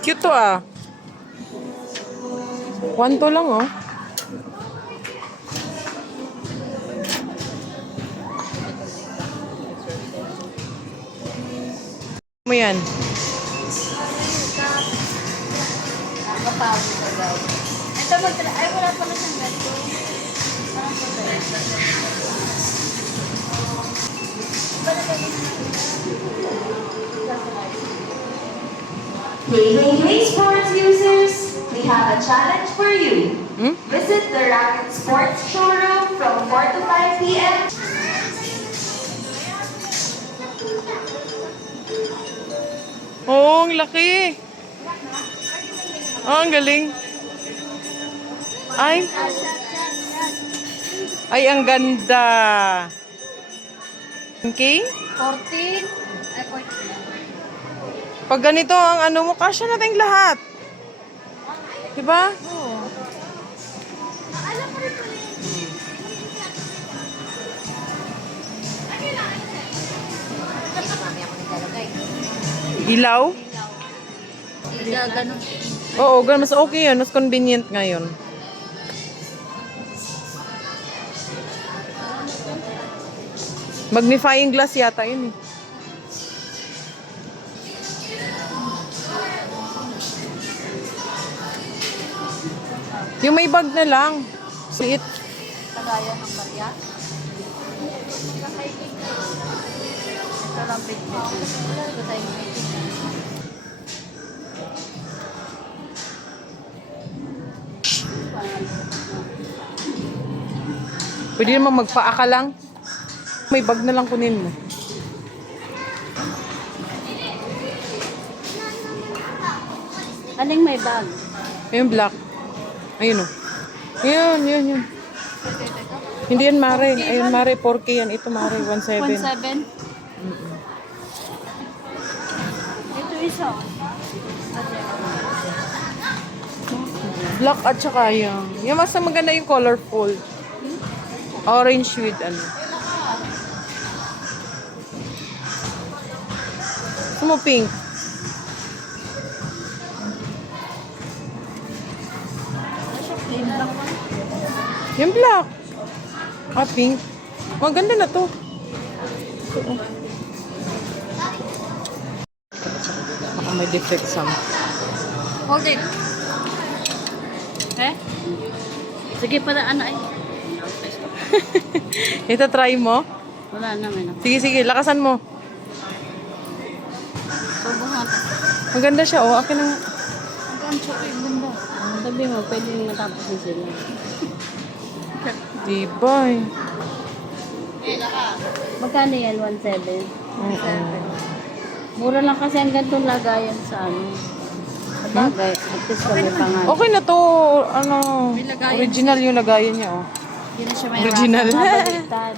Cute to ah. 1 to lang oh. Mo yan. Nakapawin ko daw. Ito ay wala pala siyang ganito. Parang po Hey, sports users! We have a challenge for you. Visit the Racket Sports showroom from 4 to 5 p.m. Oh, ang laki. Oh, ang galing. Ay. Ay, ang ganda. Okay? 14. Ay, 14. Pag ganito ang ano mo, kasya natin lahat. Diba? Oo. Alam mo rin pala yun. Mami ako naglalagay. Ilaw? Ganun. Oo, mas okay yun. Mas convenient ngayon. Magnifying glass yata yun eh. Yung may bag na lang. Liit. Kagaya ng barya. Ito lang big box. Ito tayo waiting. Pwede naman magpaa ka lang. May bag na lang kunin mo. Aling may bag? Ayun, black. Ayun o. Ayun, yun, yun. Hindi yan, Mare. Ayun, Mare. 4K yan. Ito, Mare. 1.7. 1.7? Ito isa. Black at saka yung... Yung mas maganda yung colorful. Orange with ano. Gusto mo pink? Plain lang. Yung black. Ah, pink. Maganda na to. Baka may defect some. Hold it. Eh? Sige pala, ano ay. Ito, try mo. Wala naman. Sige, sige. Lakasan mo. Subuhan. Maganda siya, oh. Akin ang... Ang chocolate, ganda. Sabi mo, pwede matapos na sila. Diba eh. Magkano yan? 1.7? Mura lang kasi ang gantong lagayan sa ano. Sa bagay. At least kami pangalan. Okay na to. Ano, May lagayan original yung lagayan niya, oh. Hindi na siya may Original. Baliktad.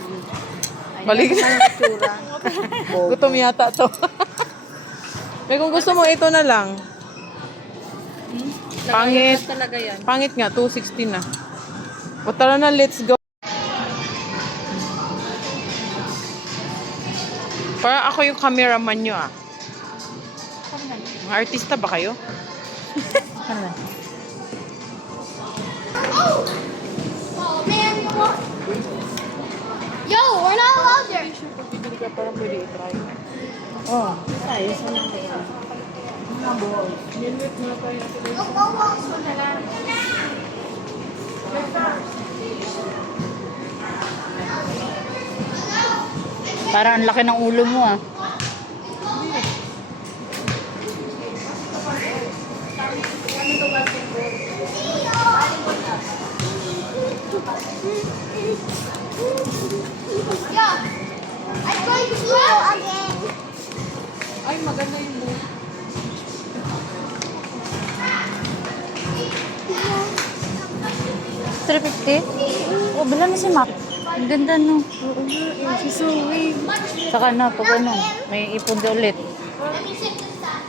Baliktad. Gutom yata to. May kung gusto mo, ito na lang. Pangit. Talaga yan. Pangit nga, 260 na. O tara na, let's go. Parang ako yung cameraman nyo, ah. Mga artista ba kayo? Oh, man, yo, we're not allowed there. Bibili ka parang pwede i-try. Oh. Tayo sa mga yan. Mga balls. Nilwit na tayo. Yung bawang mo na lang. Parang ang laki ng ulo mo ah. Yeah, I'm going to eat again. Ay, maganda yung buhok. $350? Oh, bilan na si Mac. Ang ganda no. Oo nga, si Zoe. Saka na, pag ano, may ipon na ulit. Let me sip this stuff.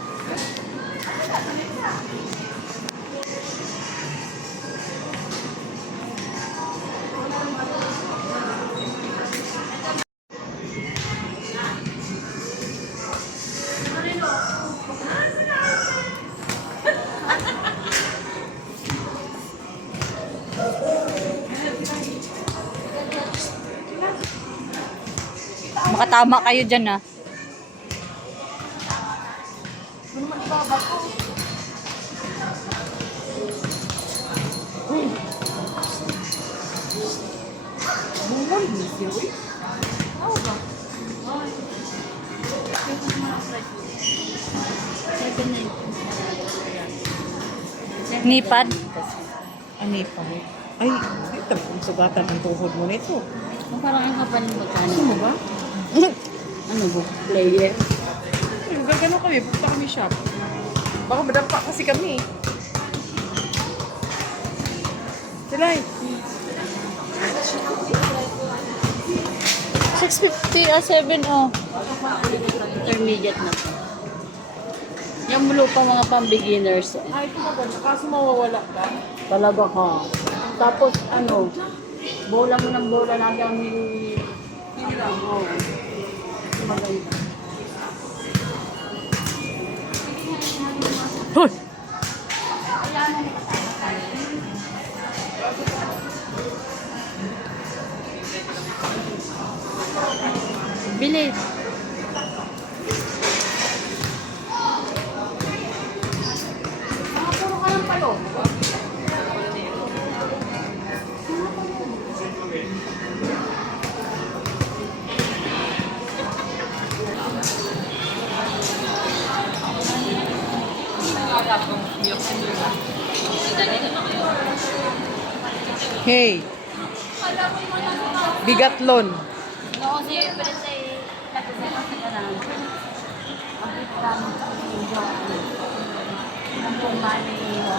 Baka tama kayo dyan, ah. Nipad. Ani pa. Ay, ito. Sugatan ang tuhod mo nito. Parang ang kapal ng magkano. Gusto mo ba? Ano ba? Player? Ay, gagano kami. Punta kami shop. Baka madampa kasi kami. Silay. 650 7 oh. Intermediate na to. Yung mulo pa mga pang-beginners. Ay, ito ba? Kaso mawawala ka. Talaga ka. Tapos ano, bola mo ng bola na hanggang oh, maganda. Hoy! Bilis. Puro ka ng palo. Hey! Bigatlon. No, si Prince ay nagkasama sa kanan. Ang pitang yung ang pumani yung